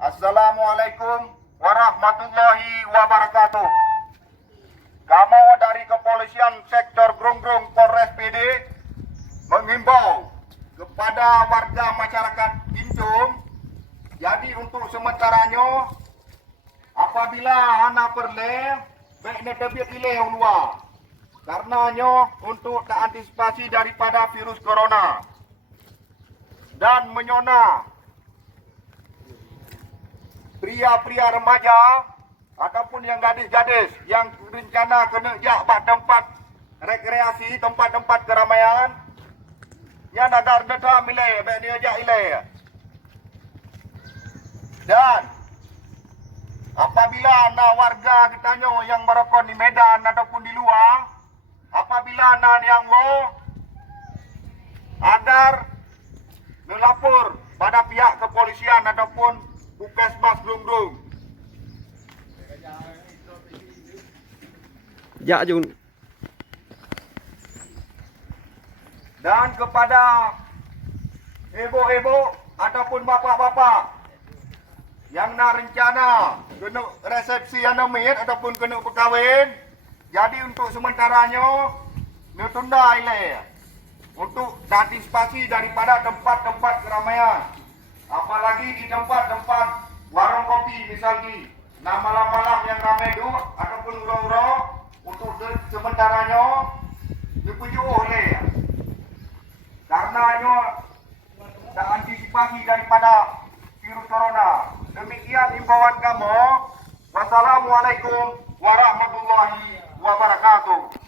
Assalamualaikum warahmatullahi wabarakatuh. Kami dari Kepolisian Sektor Grung-Grung Polres PD menghimbau kepada warga masyarakat Injung, jadi untuk sementaranya apabila anda perlu baiknya tebiat ileh luar, karenanya untuk antisipasi daripada virus corona dan menyona pria-pria remaja ataupun yang gadis-gadis yang rencana kena jak tempat rekreasi, tempat-tempat keramaian yang ada data milih baik dia jak ilai. Dan apabila anda warga kitanya yang merokok di Medan ataupun di luar, apabila anda yang mau agar melapor pada pihak kepolisian ataupun Puskesmas Grung-Grung. Ya Jun. Dan kepada ibu-ibu ataupun bapa-bapa yang nak rencana kena resepsi anomit ataupun kena perkahwin, jadi untuk sementaranya ditunda ilai untuk antisipasi daripada tempat-tempat keramaian, apalagi di tempat-tempat warung kopi misalnya, nah malam-malam yang ramai tu ataupun urau-urau, untuk sementaranya dipujuk oleh karenanya tak antisipasi daripada virus corona. Demikian himbauan kami. Wassalamualaikum warahmatullahi wabarakatuh.